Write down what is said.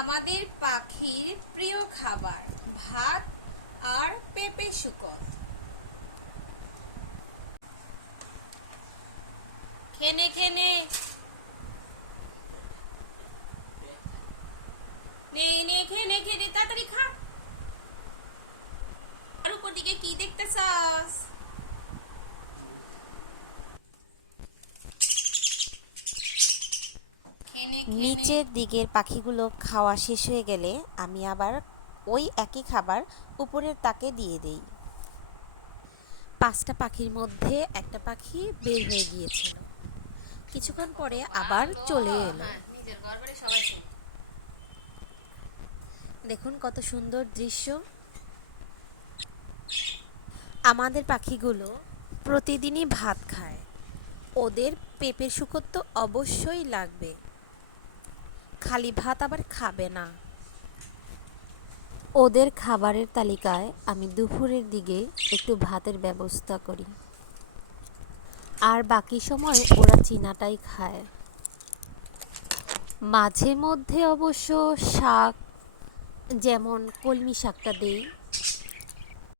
আমাদের পাখির প্রিয় খাবার ভাত আর পেঁপে শুকোত। খেনে খেনে নে খেনে খেনে তাড়াতাড়ি খা। আর উপর দিকে কি দেখতেছাস? নিচের দিকের পাখিগুলো খাওয়া শেষ হয়ে গেলে আমি আবার ওই একই খাবার উপরের তাকে দিয়ে দেই। 5টা পাখির মধ্যে একটা পাখি বের হয়ে গিয়েছিল, কিছুক্ষণ পরে আবার চলে এলো। দেখুন কত সুন্দর দৃশ্য। আমাদের পাখিগুলো প্রতিদিনই ভাত খায়, ওদের পেঁপের শুকোত তো অবশ্যই লাগবে, খালি ভাত আবার খাবে না। ওদের খাবারের তালিকায় আমি দুপুরের দিকে একটু ভাতের ব্যবস্থা করি, আর বাকি সময় ওরা চীনাটাই খায়। মাঝে মধ্যে অবশ্য শাক, যেমন কলমি শাকটা দেই,